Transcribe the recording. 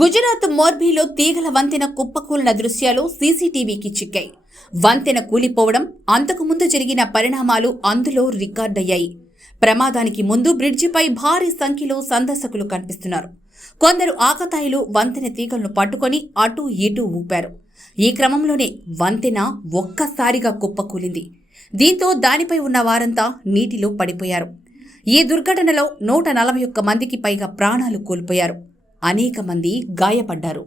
గుజరాత్ మోర్బీలో తీగల వంతెన కుప్పకూలిన దృశ్యాలు సీసీటీవీకి చిక్కాయి. వంతెన కూలిపోవడం, అంతకుముందు జరిగిన పరిణామాలు అందులో రికార్డయ్యాయి. ప్రమాదానికి ముందు బ్రిడ్జిపై భారీ సంఖ్యలో సందర్శకులు కనిపిస్తున్నారు. కొందరు ఆకతాయిలు వంతెన తీగలను పట్టుకొని అటూ ఇటూ ఊపారు. ఈ క్రమంలోనే వంతెన ఒక్కసారిగా కుప్పకూలింది. దీంతో దానిపై ఉన్న వారంతా నీటిలో పడిపోయారు. ఈ దుర్ఘటనలో 141 మందికి పైగా ప్రాణాలు కోల్పోయారు. అనేక మంది గాయపడ్డారు.